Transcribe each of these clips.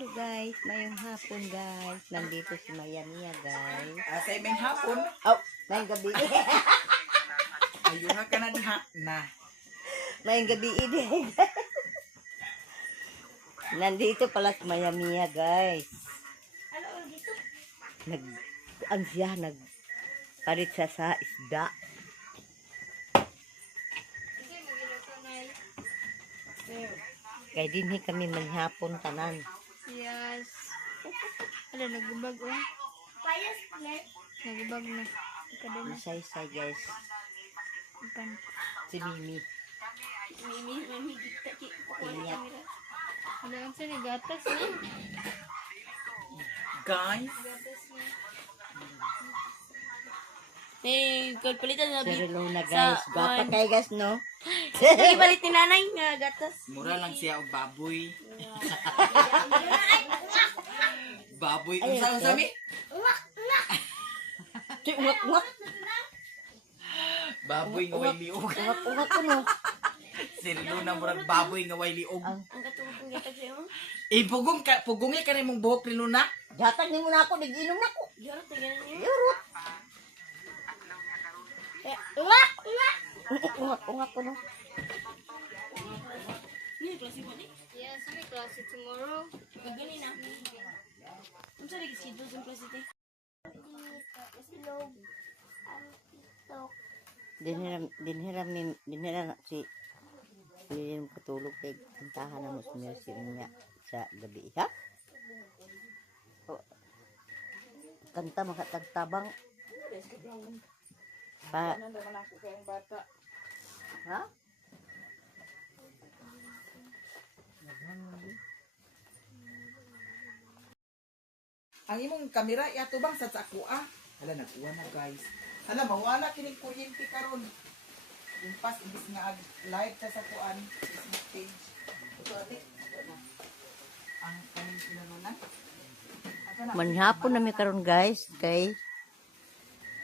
Hello guys, mayong hapon guys. Nandito si Mayania guys. Sa imong hapon. Oh, mayong gabi. Ayun ka na diha na. Mayong gabi din. Nandito pala si Mayania guys. Nagpalit siya sa isda. Kaya din kami maghapon tanan. Yes. Ala, nagubag oh. Nagubag na. Kada na. Isay-isay guys. Ipan. Si Mimi. Inyak. Ala, ang sa gatas na. Guys, Gatas na. Eh, palitan na Sirilo na guys. Gata kay guys no? Ay, palit ni nanay nga gatas. mura lang siya og baboy. Baboy Ay, unsa mi? Ungak-ungak. Baboy nga way liog. Ungak-ungak ko no. Sirilo na murag baboy nga way liog. Ang Ang katulog ng gatas sa'yo. Pugong ka nimong buhok ni Luna. jatag ni mo na ako, nag-inom na ako. Yorot, tingnan niyo. Yurot. Uwak! Ungak-ungak ko no. May klase ba ni? Yes, may klase tomorrow. Gagani na. Ang sa rin schedule sa klase te? Dinhiram si Lilian katulog kay kantahan na mo si niya sa gabi ha. O, kanta makatagtabang pa ha? Ang imong kamera iatubang sa akua. Hala nagkuha na guys. Hala mawala kining kuryente karon. Yung pas imbis nga live ta sa kuan Facebook page. Ito ate. Ang kanin pinanunan. Manhapon na mi karon guys kay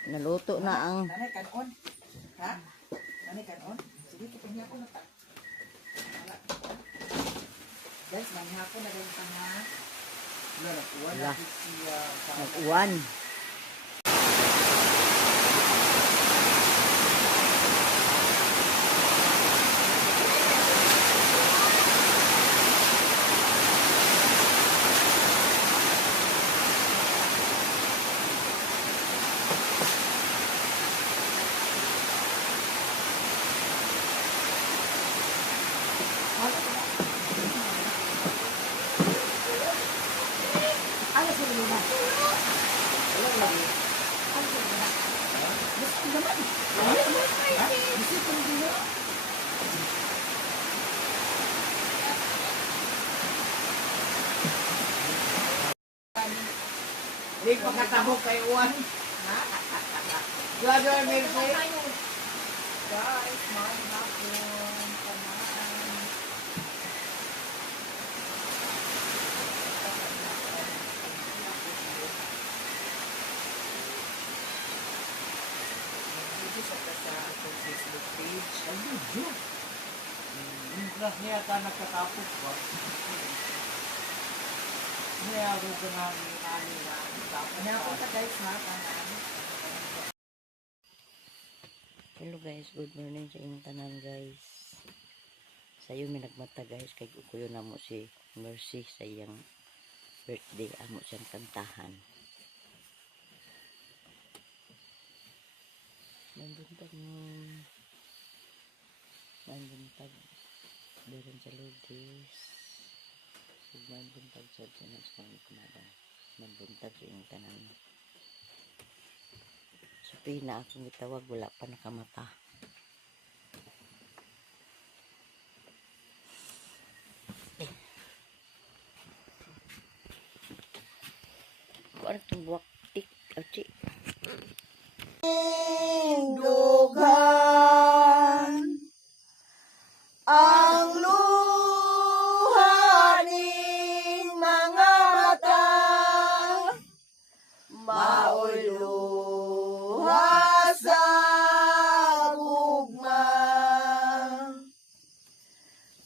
naluto na ang Nanay kanon. Ha? Nanay kanon. Sige kipinya ko na ta. Wala. Guys, manhapon na rin pa na. Wala nagkuha na siya sa nag-uwan. Hindi ko katabok kay Juan. Brother, Mercy. Guys, manhapon. Tamaan. Dito sa atong Facebook page. Ay, yun. Yung class niya ka nagkatapos ba? Niya ako ka na tapos. Niya ako ka guys ha. Hello guys, good morning sa inyong tanan guys. Sayo may nagmata guys kay kukuyo na mo si Mercy sa iyang birthday amo siyang kantahan. Nandun meron sa lugis. Nandun sa dinas ng kumada. Nandun sa inyong tanan. Sabi na akong itawag, wala pa nakamata. Kung ano itong buwak tik, ochi. Dugan ang luha ning mga mata maoy luha sa gugma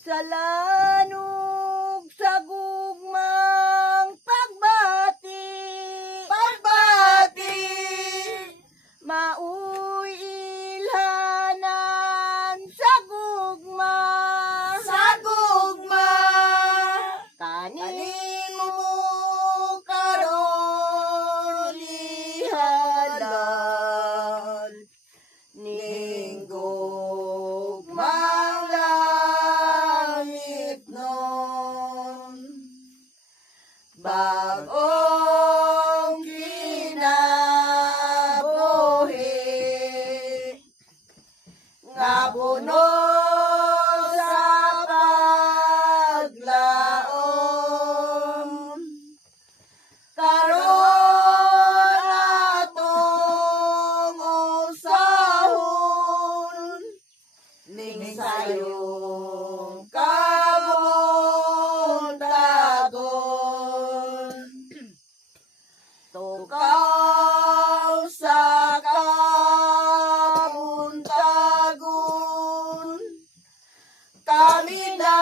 sa lanog sa gugma bag-ong kinabuhi nga puno sa paglaom karon atong usahon ning sayong kabuntagon tukaw sa kabuntagon kami nagtukaw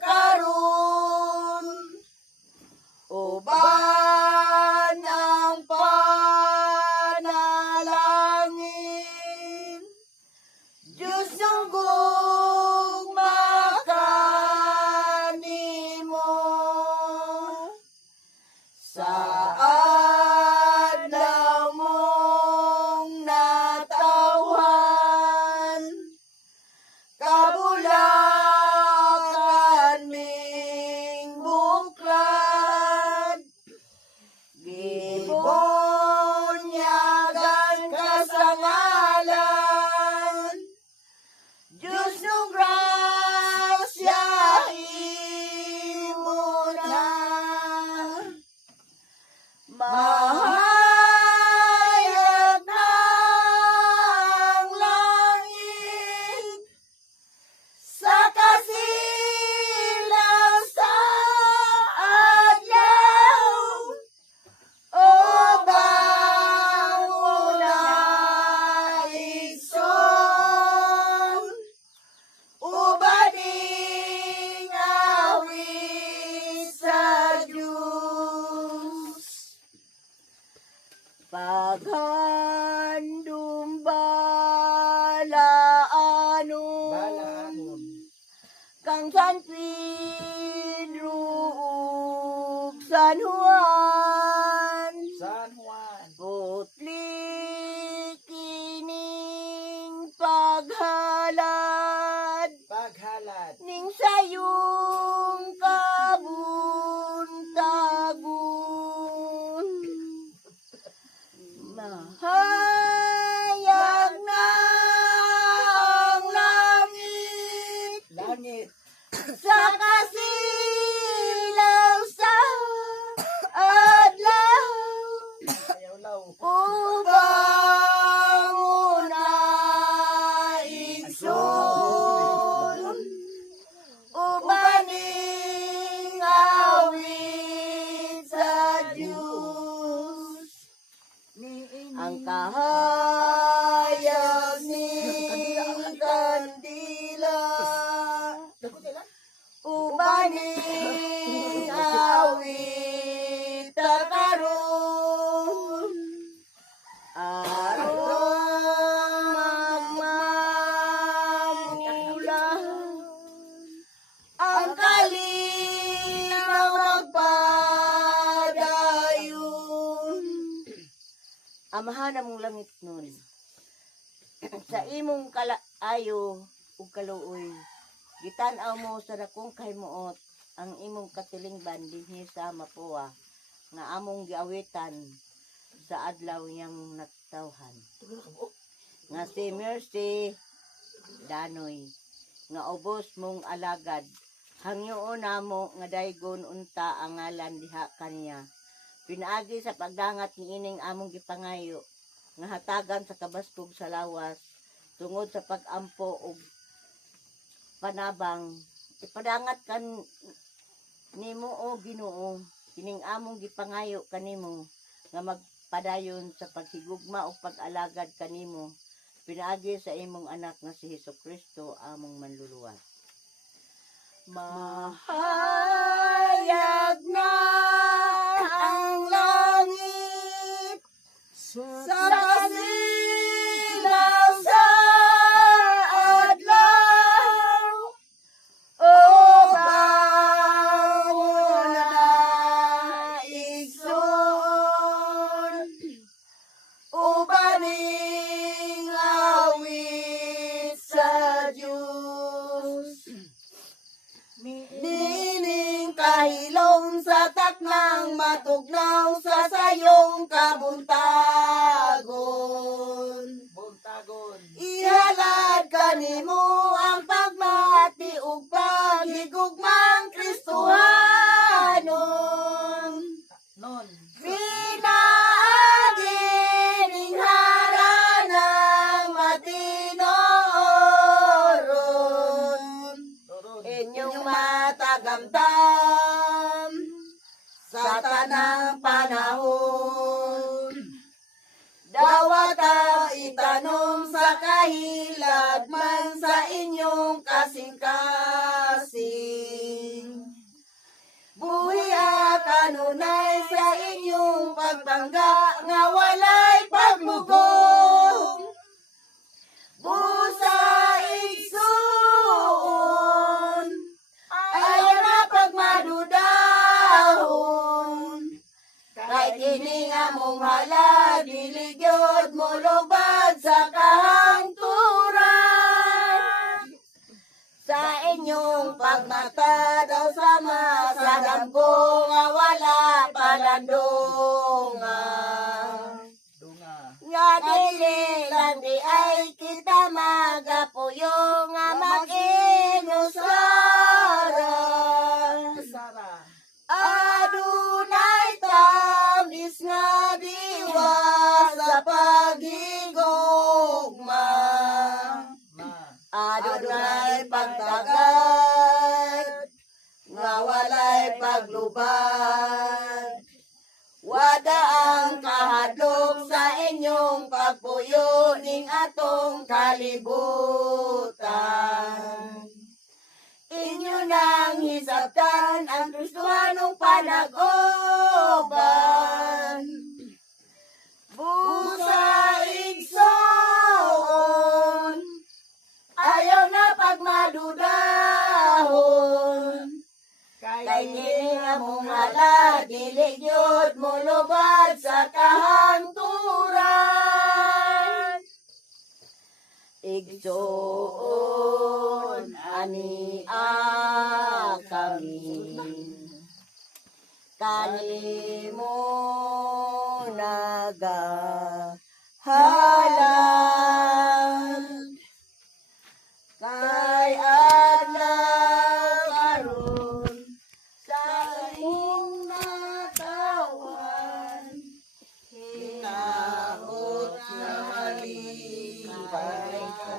karon uban ang panalangin Diyos yung gugma kanimo sa adlaw mong natawhan kabulakan ming buklad gibunyagan ka sa ngalan Diyos ng grasya imo na mahayag na ang langit sa kasilaw sa adlaw o bangon na igsoon ubaning awit sa Diyos paghandom balaanon kang San Pedro ug San Juan San Juan. putli kining paghalad Paghalad. ning sayong kabuntagon mahayag na ang langit Langit. sa kasilaw sa adlaw Ayaw law. ubangon na igsoon ubaning awit sa Diyos ang kahayag ning kandila ubaning awit ta karon aron magmamulan ang kalinaw magpadayon amahan among langit nun sa imong kalaayo ug kaluoy gitan-aw mo sa dakong kahimuot ang imong katilingban dinhi sa Mapua nga among giawitan sa adlaw niyang natawhan nga si Mercy Danoy nga ubos mong alagad hangyoon namo nga daygon unta ang ngalan diha kaniya pinaagi sa pagdangat niining among gipangayo nga hatagan sa kabaskog sa lawas tungod sa pag-ampo og panabang ipadangat kan nimo o Ginoo kining among gipangayo kanimo nga magpadayon sa paghigugma o pag-alagad kanimo pinaagi sa imong anak nga si Hesukristo among manluluwas mahayag na ang langit sa kasilaw sa adlaw o bangon na igsoon ubaning awit sa Diyos ni anak ng matugnaw sa sayong kabuntagon. Buntagon. Ihalad kanimo ang pagmati ug paghigugmang Kristohanon. Non. Pinaagin ing haranang matinooron. Inyong matagamtam sa tanang panahon. Dawata itanong sa kahilag man sa inyong kasing-kasing. Buhiya kanunay sa inyong pagtangga nga walay paglugong. Busa igsuon, ayaw na pagmadudahon. Kahit kini nga mong hala, diligyod mo lubad sa kahangturan. Sa inyong pagmata daw sama sa damgo nga wala palandonga. Dunga. Nga dili lang di ay kita magapuyo nga mag-inusara. Sara. Adunay tamis nga diwa sa paghigugma. Ma. Adunay pagtagad nga walay paglubad. Wada ang kahadlok sa inyong pagpuyo ning atong kalibutan. Inyo nang hisabtan ang Kristohanong panag-oban. Busa igsoon, ayaw na pagmadudahon. Kay kini nga mong hala, diligyod mo lubad sa kahangturan. Igsoon ani kami kanimo nagahalan kay adlaw karon sa imong natawan hinaot nga malipay ka.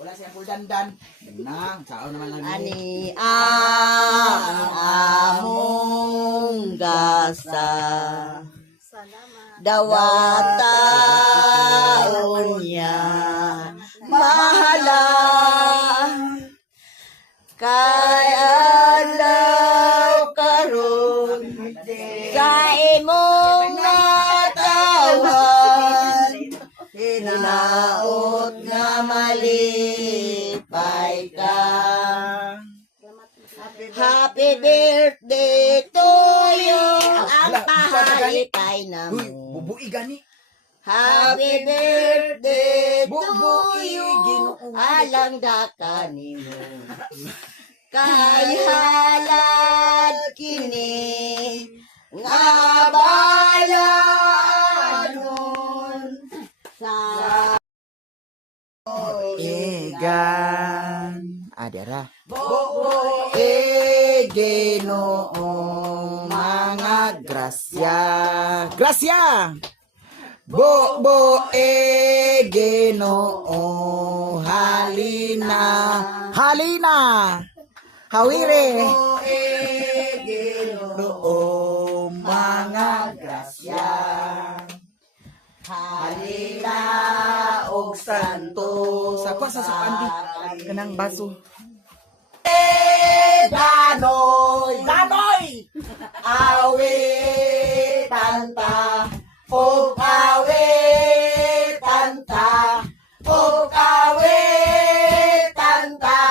Wala siya full dandan. Nang, sao naman lang. Ani ang among gasa dawataon niya mahala kay adlaw karon sa imong natawan hinaot nga malipay ka. Happy birthday to you. Ang pahalitay na Uy, mo. bubui gani. Happy birthday to Bubui, you. Ginoo. Alang daka nimo. Kay halad kini nga balanon sa Egan. Adara. Ginoo Mga grasya. Grasya. Bo Ginoo halina. Halina. Hawire. Ginoo mga grasya. halina og santo Sa kwa sa sukandi. Kanang baso. Danoy Danoy! awitan ta og awitan ta og awitan ta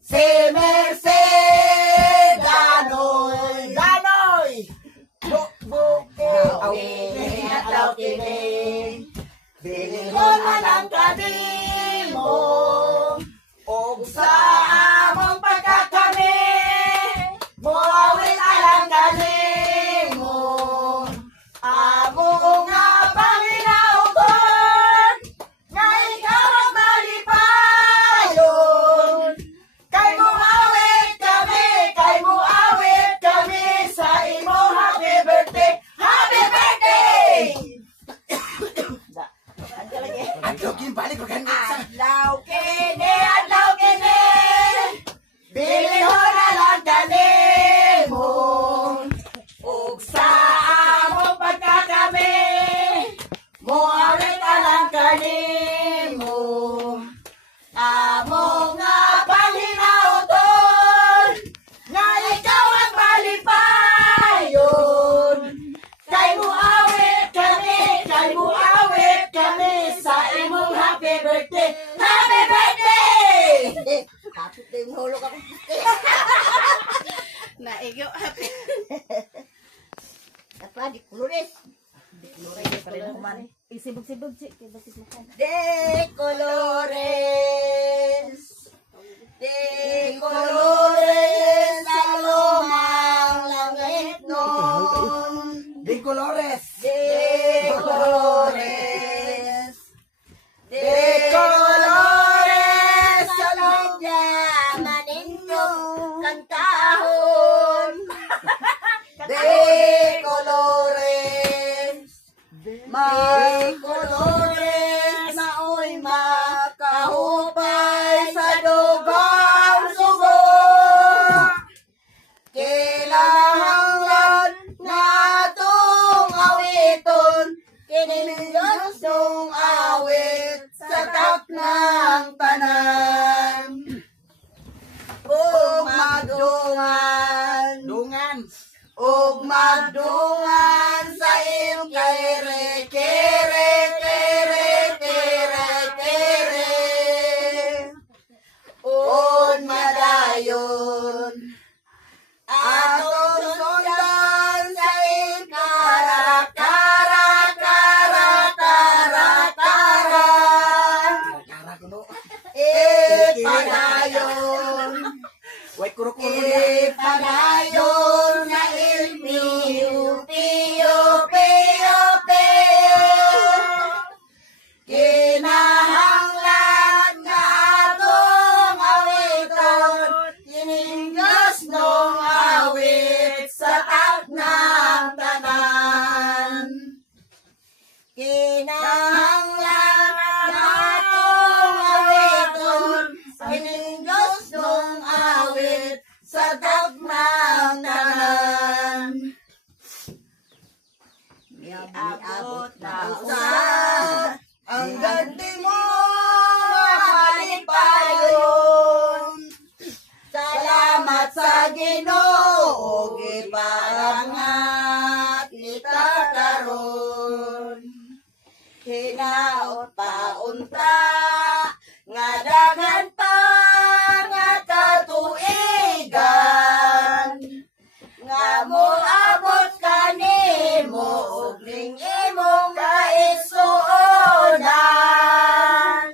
si Merced Danoy Danoy! awitan daw kini bilingon man ang kanimo og sa among pagkakami Hulog ako. Naigyo happy. Apa di Flores? Isibog-sibog, Chi. Kaya basis makan. De colores. De colores sa lumang langit noon. De colores. De colores. De colores sa lumang ninyo kantahon. De colores. May colores mao'y makahupay sa dugang sugo. Kailangan natong awiton, kinindot ng awit sa taknang tanan. Ug magdungan, Dungan. ug magdungan sa iyong kere, kere, kere, kere, kere. Un madayon, atong sundan sa iyong kara, kara, kara, kara, kara. Kara ko no. Ipadayon, Way kuro-kuro niya. ipadayon na ilmiyo, piyo, piyo, piyo. Kinahanglan nga atong awiton, kininggos nung awit sa taknang tanan. Kinahanglan nga atong awiton, kininggos nung awit sa taknang tanan. Miabot na usa ang ganti mo kalipayon. Salamat sa Ginoo, giparangat kita karon. Hinaot pa unta nga daghan pa nga katuigan, nga moabot kanimo ug ning imong kaigsuonan.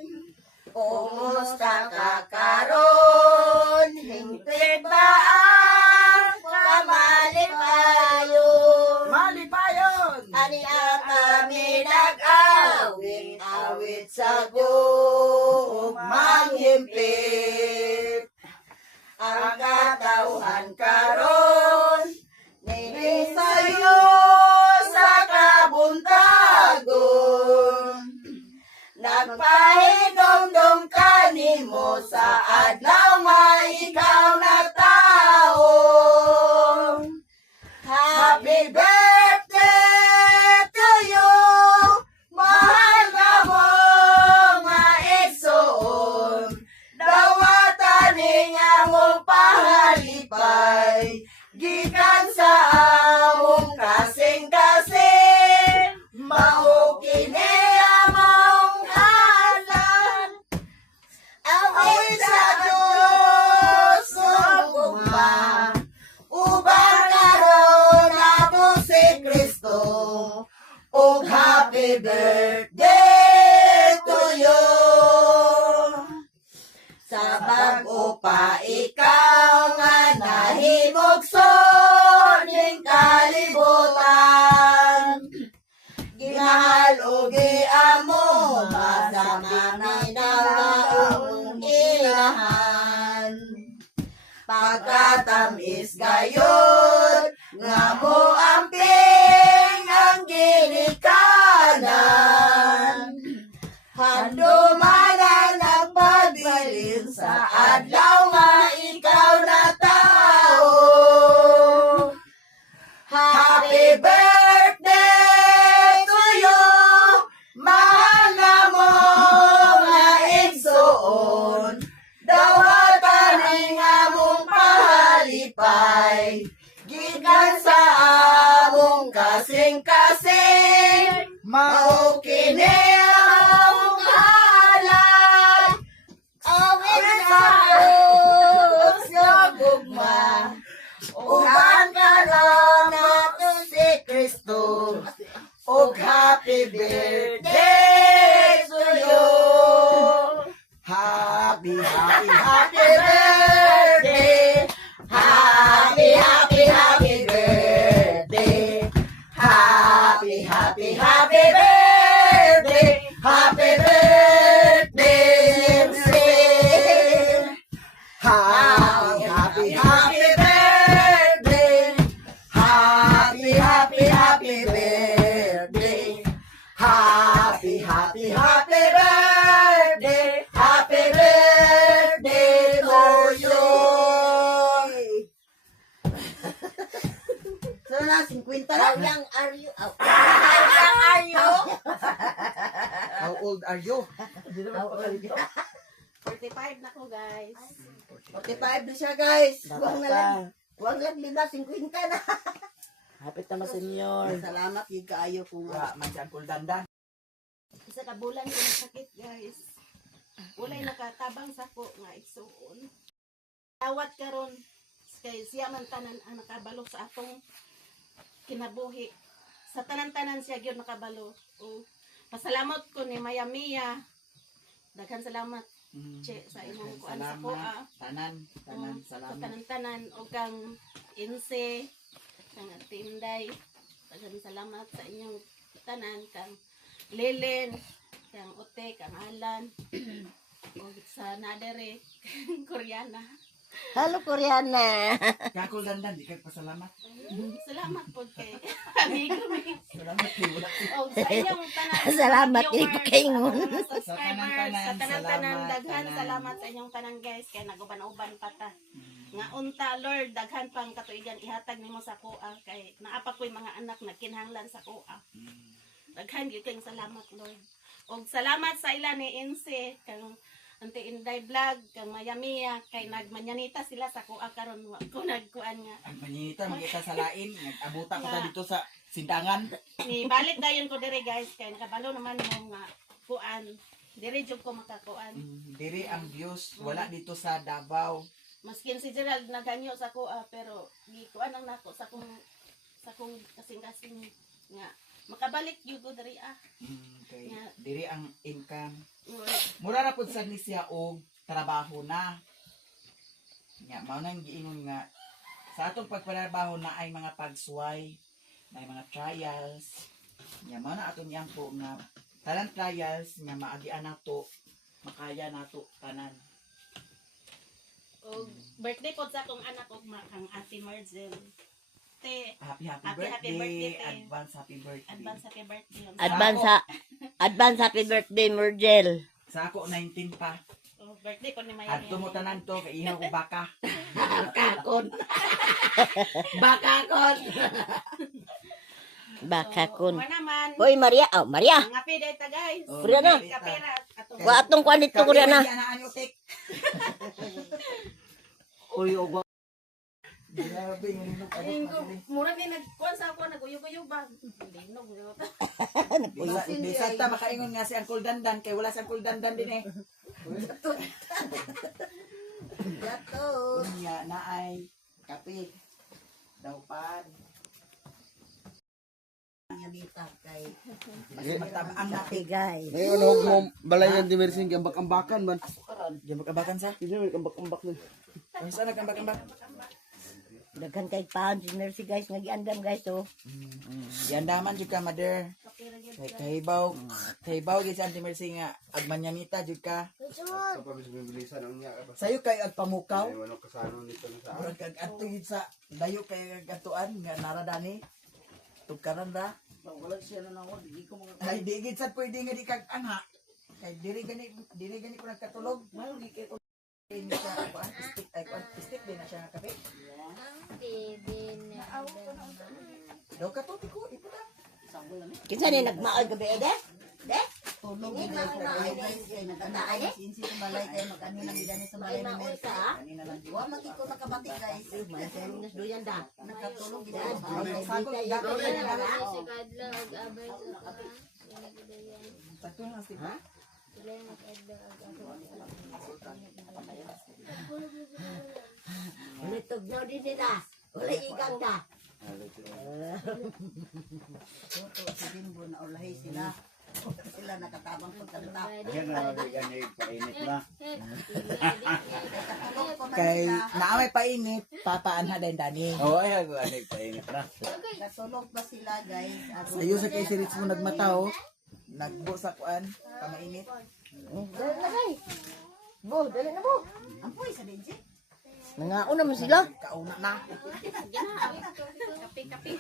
Kumusta ka karon? Hingpit ba ang kamalipayon? Malipayon. Ani ang kami nag-awit sa Diyos manghimpit. Ang katauhan karon nini sayo sa kabuntagon. Nagpahidomdom kanimo sa adlaw nga ikaw nagtao. Happy birthday to you, mahal ka mo nga igsoon. Dawatan ning among pahalipay, gikan sa among kasing-kasing. Mao kini among halan, awit sa Diyos sugma. Ubang karon ato si Kristo, ug happy birthday to you. Sa bag-o pa ikaw nga nahimugson ning kalibutan. Ginahal o giamo masama minangaong ilahan. Pagkatamis gayon nga mo amping ang ginikanan. Handumanan ang pagbilin sa adlaw nga ikaw na tao. Happy birthday to you, mahal na mo nga igsoon. Dawatan ning among pahalipay, gikan sa among kasing-kasing. Mao kini among halan, awit sa Diyos Oh, happy birthday to you. Happy, happy, happy birthday. Happy, happy, happy birthday. Happy, happy, happy birthday. Happy birthday, Lindsay. Happy, happy, happy birthday. Happy, happy, happy birthday. Happy, happy, happy birthday. Happy birthday to you. So na, 50 na. How young are you? How young are you? How old are you? How old? 45 na ko, guys. 45 na siya, guys. Huwag lang lima, 50 na. Hapit na senyor. Salamat, yung kaayo kung Man si Uncle Dandan. Isa ka bulan ko na sakit, guys. Walay nakatabang sa ko nga igsuon. Tawat karon kay siya man tanan ang nakabalo sa atong kinabuhi. Sa tanan-tanan siya gyud nakabalo. O pasalamat ko ni Maya Mia. Daghan salamat che sa imong kuan sa ko. Tanan, Sa tanan-tanan o kang Inse, kang Tinday. Daghan salamat sa inyong tanan kang Lelen, kang Ote, kang Alan. O sa Nadere, Koreana. Hello, Koreana. Uncle Dandan, di kay pasalamat. Salamat po kay amigo mi. Salamat kay wala. O sa inyong tanan. Salamat, viewers, di pa kaingon. sa mga subscribers, sa tanan-tanan, salamat, daghan tanan. salamat sa inyong tanan guys kay naguban-uban pa ta. Nga unta Lord, daghan pang katuigan ihatag nimo sa kuha kay naapa ko'y mga anak na kinahanglan sa kuha. Daghan gyud kayong salamat Lord. Og salamat sa ila ni Inse kang Ante Inday Vlog kang Maya Mia kay nagmanyanita sila sa kuha karon wa ko nagkuan nga. Ang manyita, magkita sa lain. Nag-abuta ko ta dito sa sindangan. Ni balik dayon ko dire guys kay nakabalo naman mo nga kuan. Dire jud ko makakuan. Diri ang views. Wala dito sa Davao. Maskin si Gerald naganyo sa kuha pero gikuan ang nako sa kong kasing-kasing nga makabalik jud ko diri Okay. Yeah. Diri ang income. Nga, Mura na po sa ni siya og trabaho na. Nga, mao nang giingon nga sa atong pagpatrabaho na ay mga pagsuway, na mga trials. Nga, mao na aton yang po nga talang trials nga maagian nato, makaya nato tanan. og birthday po sa akong anak og kang Ate Marzel. Te, Happy Happy birthday. birthday, te. Advance happy birthday. advance happy birthday. Advance happy birthday, Murgel. Sa ako 19 pa. Oh, birthday ko ni Maya. Adto mo tanan to kay ihaw ko baka. bakakon. Bakakon. Baka kun. Mo naman. Hoy, Maria. Oh, Maria. Ang happy day ta guys. Oh, Koreana. Kapera atong Wa atong kuan dito, Koreana. Uy, og Grabe, yung mura ni nagkuan sa ako naguyog-uyog ba. Linog yo ta. Bisag ta makaingon nga si Uncle Dandan kay wala si Uncle Dandan din eh. gato. Unya naay kape. Dawpan. Yanita kay Mas matabang na Okay, guys. Ngayon, huwag mo balayan di Mersing, ambak-ambakan man. Diyan magkabakan sa. Hindi mo ambak-ambak na. Ay sana kambak-kambak. Daghan kay pound si Mercy, guys. Nagiandam, guys, oh. Diandaman jud ka mother. Kay kahibaw gid si Auntie Mercy nga agmanyamita jud ka. Sa pabis bibilisan ang niya ka. Sayo kay agpamukaw. Ay, ano kasano nito na sa Murag kag adto gid sa layo kay gatuan nga naradani. Tugkaran ra. wala siya na nawa, di ko mga Ay di gid sad pwede nga di kag anha. Kay diri gani ko nagkatulog. mahal gi kay Ini siya kuan stick ay kuan stick din na siya nga kape. Daw ka to ko ito na. Kinsa ni nagmaoy gabi, ede? tulog ni na ay guys kay nagandaan sinsi sa malay kay magani lang gidani sa malay ni Mercy. Kanina lang Wa mati ko nakabati guys. May terminus doyan da. Nakatulog gidani. Ay, sagol gato na lang. Sakto na si ha? Ulit tugnaw din nila. Ulit igang da. Tuto si Jimbo na ulahi sila. Sila nakatabang pagkanta. Yan na ganit painit na. Katulog pa man Kay sila. naamay painit, tataan ha din dani. Oo, ay ganit painit na. Katulog pa sila guys. At Sayo sa kay si Rich mo nagmataw, nagbo sa kuan, pamainit. Dali na guys. Bo, dali na bo. ampoy sa dinsi. Nangauna mo sila. Kauna na. Kape.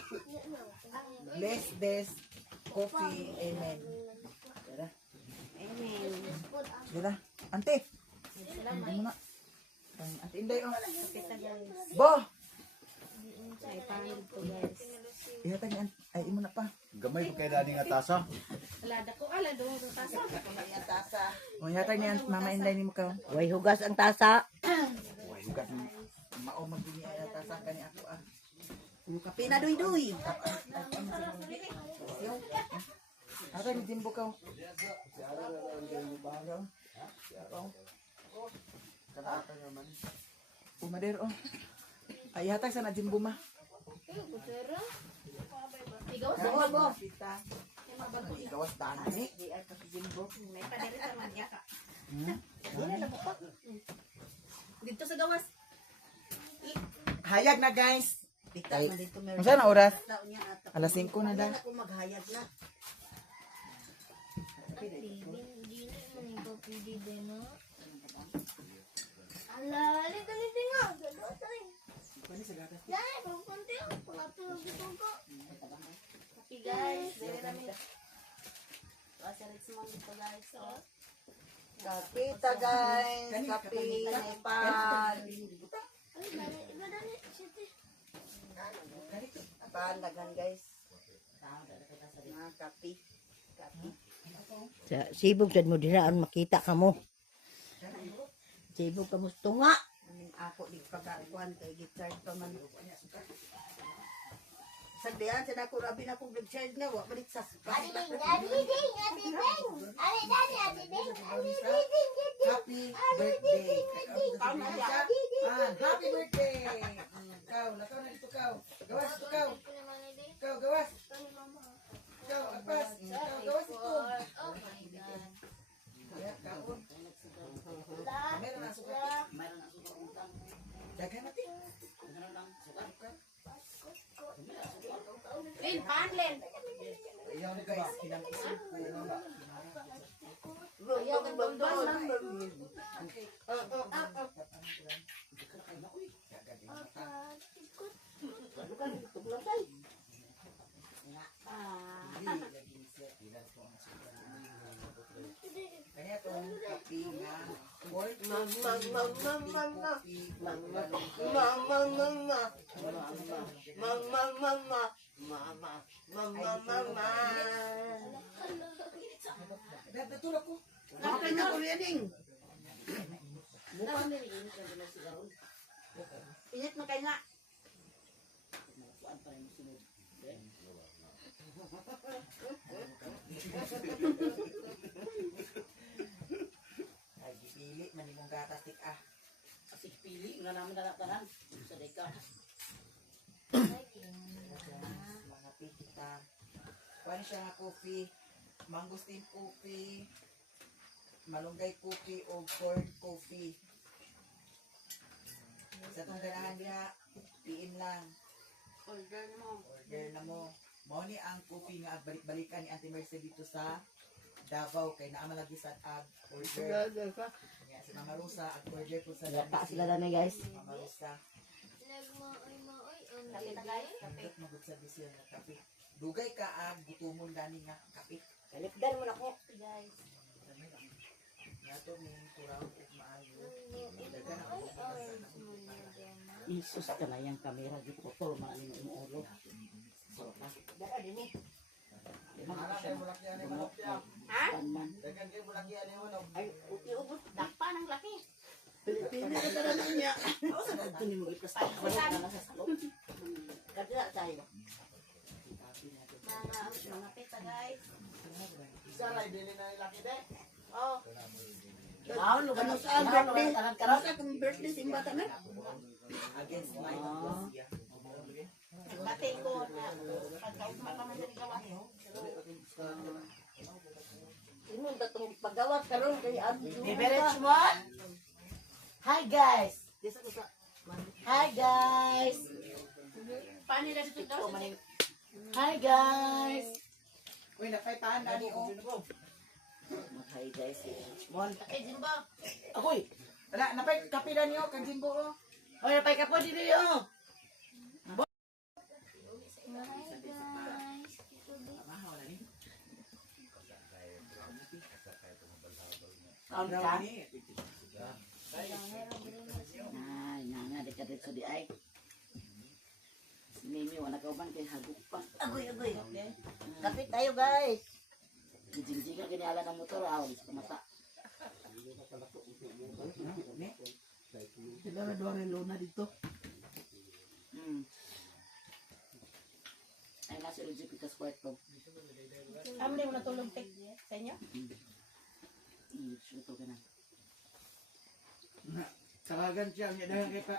Bless this coffee. Amen. Dira. Amen. Dira. Ante. Hindi mo na. Ante Inday oh. Kita guys. Bo! Ay, pangit to guys. Ihatag ni ay imo na pa. Gamay ko kay dani nga tasa. Alada ko, alada mo sa tasa. Kaya tasa. O ihatag ni Mama Inday nimo ka. Way hugas ang tasa. Uy, hugat mo. Mao magdini ay tasa kani ako ah. Kape na duy-duy. Atay ni Jimbo ka. Umader oh. Ay ihatag sa na Jimbo ma. Ikaw sa Bo bo. Kita. Gawas tani. Di ay pa si Jimbo. May padere sa manya ka. Dito sa gawas. Hayag na guys. Pita Ay, man dito meron. unsa na oras? Taon niya ata. Alas 5 na daw. Ako maghayag na. Hindi na man ikaw pwede din, no? Ala, dali nga. Gano'n tayo. Yan, kung konti ako. Pangatulog ito ko. Kape guys. Dere namin. Sa Richmond dito guys. So, Kapita guys. Kape. Pan. Iba dali. Siyete. Pan dagan guys. Mga kape. Kape. Sa sibog sad mo dinaan makita ka mo. Sibog ka mo tunga. Ako di pagkakuan kay gitard pa man. Sagdihan sa dako rabi na kong gitard na wa balik sa Adi ding, adi ding, adi ding. Adi ding, adi ding, adi ding. Happy birthday. Happy birthday. Kau, lakaw na dito kau. Gawas dito kau. Kau, gawas. Kau, agpas. Kau, gawas dito. Oh my God. Ya, kau. Meron na sukat. Jaga natin. Lin, panlen. Ayaw na guys, hinang isip ko. Ayaw kang bondon. Kaya itong kape nga. Natulog ko. Bakit na ko yan Init mo kayo nga. Ay, gipili, manimong gatas tik ah. Kasi pili nga namin dalatanan sa deka. Mga pikita. Kuhan siya nga coffee. Mangosteen coffee. Malunggay coffee o corn coffee. Sa itong ganahan niya, piin lang. Order mo. Order na mo. Mao ni ang coffee nga balik-balikan ni Auntie Mercy dito sa Davao kay naa man lagi sa ag order. Kaya si Mama Rosa ag order po sa Lata sila na guys. Mama Rosa. Nagmaoy-maoy. Kapita guys. Kapit magud sa bisyo nga kape. Dugay ka ag gutumon gani nga kape. Kalipdan mo na ko. Guys. Yato ni turaw ug maayo. Dagan na ako Isus ka na yung kamera di putol maling yung ulo. Dara din eh. Ha? Tanan. Ay, uti-ubot. Dakpa ng laki. Pili ka talaga niya. Ito ni mo iplastik ko na sa salon. Kadila tayo. Mga pita guys. Oh. Naon lugar Ano na sa birthday? Ano sa kong birthday simba ta na? against my yeah. Bati ko na pagkaugma pa man sa gawas. Sino datong paggawas karon kay Abi? Beverage mo? Hi guys! Hi guys! Paano nila dito daw? Hi guys! Uy, napaytaan na ni o. Hi guys. Mon, takay din ba? Akoy, wala, napay kapila niyo, kang Jimbo o. Oy, napay ka po din niyo. Kaon ka? Ay, nga dekat dito di ay. Mimi wala ka uban kay hagok pa. Agoy, agoy. Kapit tayo guys. Jijing-jingan gini ala ng motor aw sa mata. Sila na duwang luna dito. Ay nasa LG pikas kwarto. Amli mo natulog tek sa inyo? Ito ka na. Tawagan siya,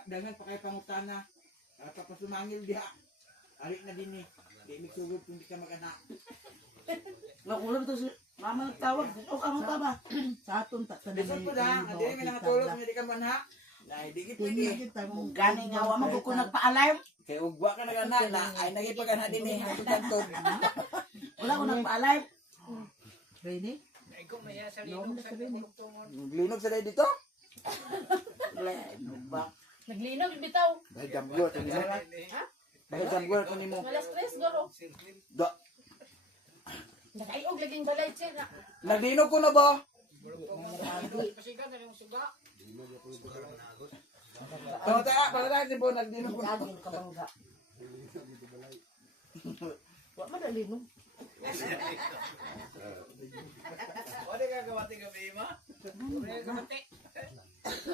dangan pa kay pangutana. Papasumangil diha. Alik na din eh. Di migsugod kung di ka mag-anak. Nakulam to si mama nagtawag. O ka mo ba? Sa aton ta sa Bisod ko na, hindi may nangatulog nga di ka manha. Dahil di pwede. Gani nga wa man ko nagpa-alarm. Kay ugwa ka nag-anak na, ay nagipag-anak din eh. Ang tantod. Wala ko nagpa-alarm. Rene? Linog sa dahil dito? Wala ano ba? Naglinog bitaw. Dahil jamgo, ito nila. Dahil jambuan ko ni mo. Alas 3 garo. Da. Nakaiog laging balay siya na. Naglinog ko na ba? Tama pala si Bo, naglinog ko na. Agin ka bangga. Wa madali no.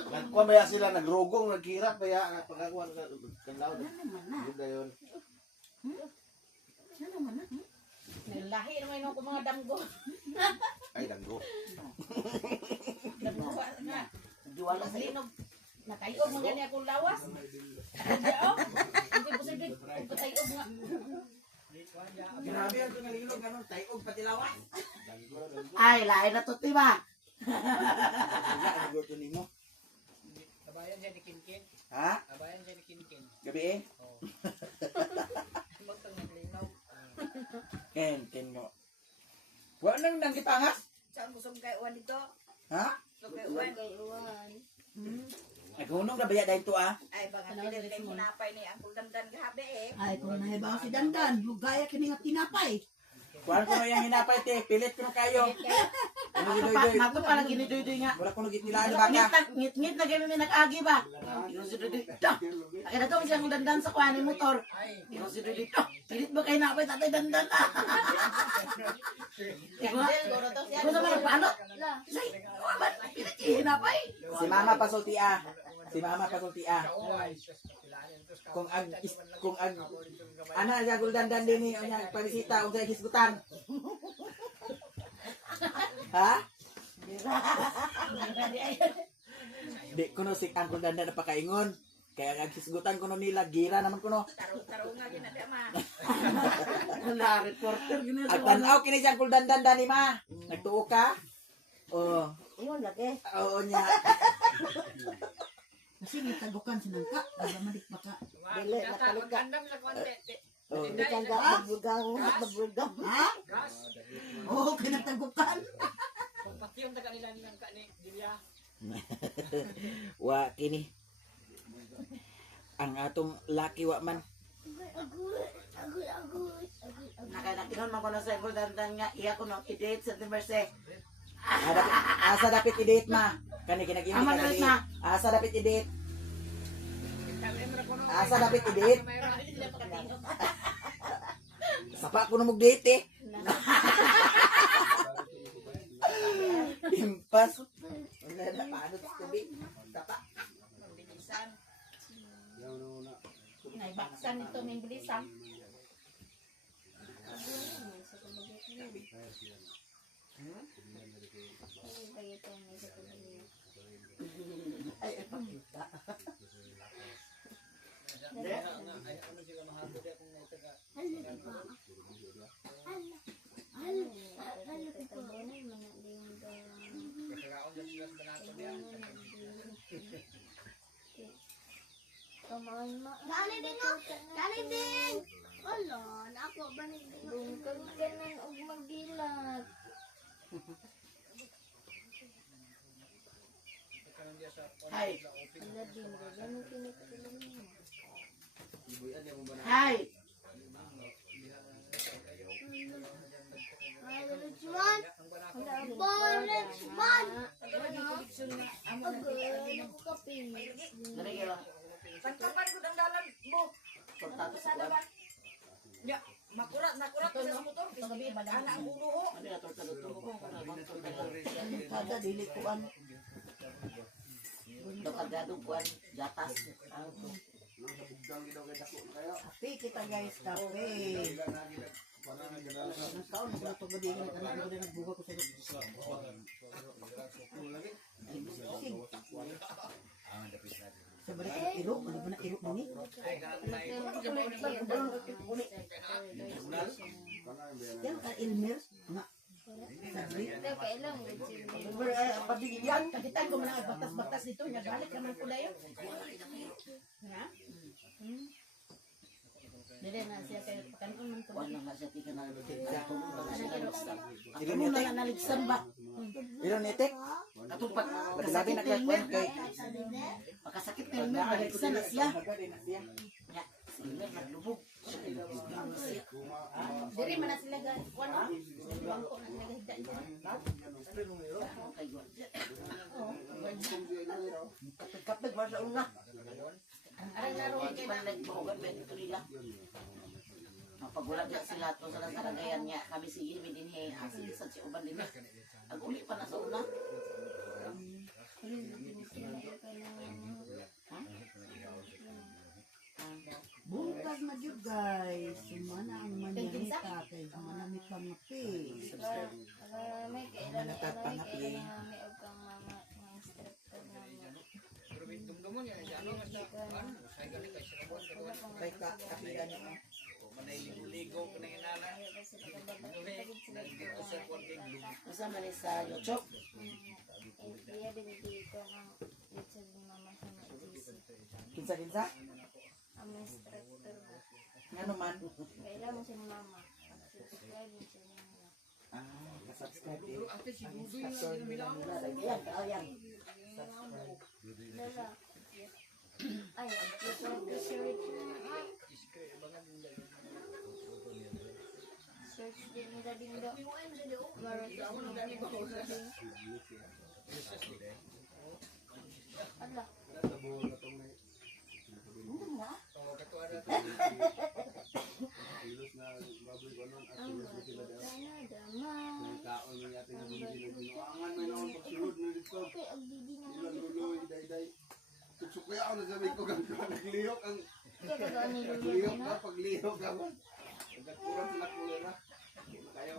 Nagkuhan baya sila, nagrugong, naghirap, baya, pagkakuhan ka, kanlaw. Yun na yun. Nalahi naman yung mga damgo. Ay, danggo. Damgo nga. Diwala sa iyo. Linog. Nakaiog mga niya akong lawas. Hindi o. Hindi po sabi. Kung patayog nga. Grabe ang nalinog, ganun, tayog pati lawas. Ay, lain na to tiba. Ano gusto ni mo? Kabayan siya ni Kinkin. Ha? Kabayan siya ni Kinkin. Gabi eh? Magtang naglinaw. Ken mo. Wa nang nangipangas? Saan mo sum kay uwan dito? Ha? So kay uwan. Naghunong na baya dahil to ah? Ay baka pili kay tinapay ni Uncle Dandan gabi eh. Ay, kung nahibaw si Dandan, lugaya kini nga tinapay. Kuhan ko na yung hinapay te, pilit ko na kayo. Ano si Doy-Doy? Ako pala ginidoy-doy nga. Wala ko nagitilaan baka. Ngit na gano'n may nag-agi ba? Ino si Doy-Doy. Kaya na to siyang dandan sa kuhanin motor. Ino si Doy-Doy. Pilit ba kayo napay tatay dandan? Ikaw naman nagpaano? Say, pilit hinapay. Si Mama pasulti ah. Si Mama pasulti ah. Kung ana ya guldan-dan din ni onya palisita unsay hisgutan. Ha? Di kuno si Uncle Dandan na pakaingon. Kaya naghisgutan kuno nila gira naman kuno. Taro nga ginada ma. Na reporter gini At tanaw kini si Uncle Dandan dani ma. Nagtuo ka? Oh, Ingon lagi. oo nya. Kasi may tagukan sinangka, para madik baka. Dili nakalika. Magandam sa konti. Oh. Bikan ka bugang. Ha? Gas. Oo, kinatagukan. Pagpatiyong ta kanila nilang kani Julia. Wa kini. Ang atong laki wa man. Nakanakinon man ko na sa Uncle Dandan nga. Iya ko nang i-date sa Timberse. Asa dapat i-date ma. Kani kinag-imi Ama ka na dali. na. Asa dapat i-date. Asa dapat i-date. Sapa ko na mag-date eh. Impas. Wala na paano sa tubig. Sapa. Naibaksan ito ng bilisang. Ay, ipakita. Ano sila mahabod kung Gani din no? Gani din! Wala, na ako ba ni bungkag kanan og magilat. Hi. Ala din, gani kinikilong mo. Hi. Ay, Lechman! Wala po, Lechman! Agay, ako kapinis. Pagkapan ko ng dalan mo. Pagkakasada ba? Ya, makurat ko sa motor. Ana ang ulo ho. Kada dili ko an. Dokagado kuan gatas. Kape kita guys, kape. Ang taon na ito ba din nagbuha ko sa sa balik na iro, ano ba na iro mo ni? Yan ka Elmer nga. Sabi. Kailang, Pabigyan, kagitan ko mga batas-batas dito, nagalik naman ko na yun. Ha? Dili na siya kayo pakanon man ko. Wala nga siya tika na Ano mo na naligsan ba? Ilo nitik. Katong pag Labi na kay kwan kay. makasakit Elmer, naligsan na siya. nya. Sige, naglubog. Dili man na sila guys. Wala. Bangko na sila higdan ko. Kapag mo sa una. Aray na ron kay na. Nagbuhugan ba ito nila? Mapagulag sila to sa saragayan niya. Kami sige din he. Asig sa si uban din. Ang uli pa na sa una. Buntag na jud guys. Sumana ang manyanita kay sumana mi pangapi. may kailan may og kang mga instructor na mo. Pero may dumdumon yan. Ano nga siya? Ano? Say galing kay siya. Kay kapila niya. Manay ligo ko na inana. Nandito sa kwan kay glue. Masa man sa YouTube. Iya din dito ang YouTube ni mama sa mag-GC. Kinsa. Ang instructor mo. Ngano man. Kailan mo si mama. Subscribe mo si mama. Subscribe Pero ate si Dudoy na ginamilang. Ayan, ayan. Dala. Ay, search na. Search din nila din do. Ala. Okay, ang bibi na Sukuya ako na sabi ko nagliyok ang kaya ka ni liyok Lulu na na. pagliyok ka mo. Nagkurang sila kulera. Kayo.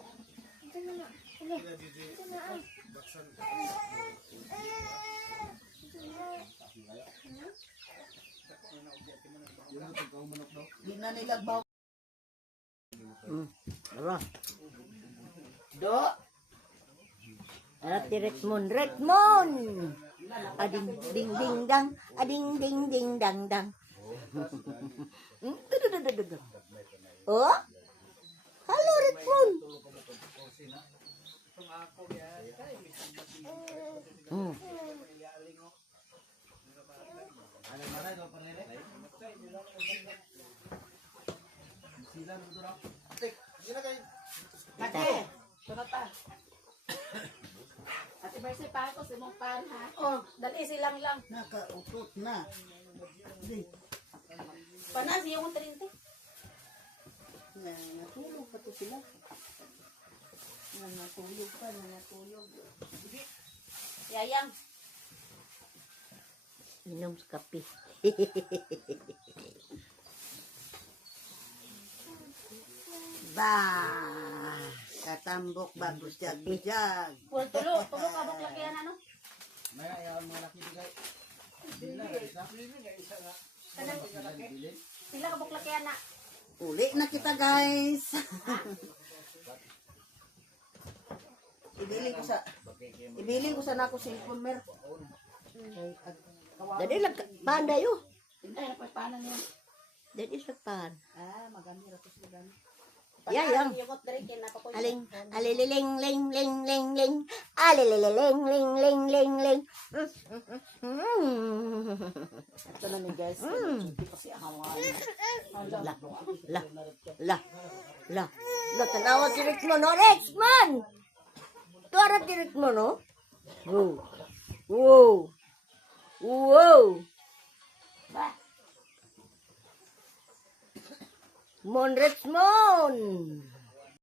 Ito na. Ala. Ito na. Di na nila baw. Ara. Do. Ara ti Redmond. Ading ding ding dang, ading ding ding dang dang. Oh? Hello Redmond. Ano mana do panire? Sila do raw. Tek, sila kay Ate, sunata. Ate Mercy pa ako sa mong pan ha. Oh, dali silang lang. Nakautot na. Di. Panas yung 30. Na natulog pa to sila. Natulog pa, natulog. Yayang. Inom sa kape. Ba, katambok bagus jag-jag. Puro tulo ka bukla kaya na no. Maya ayaw mga nakibigay. Bila isa nga. Pila ka bukla kaya na. Uli na kita guys. Ibili ko sa nako si Elmer. Dali lang panda yo. Ay, napagpanan niya. That is pan. Magani ra to sila. Yayang. Yugot diri kay napakuy. Aling, aliling, ling, ling, ling, ling. Aliling, ling, ling, ling, ling. Ito na ni guys. Hindi pa siya hawan. La, tanawa si Rickman, no? Rickman! Tuara si Rickman, no? Wow! Mon Rickman!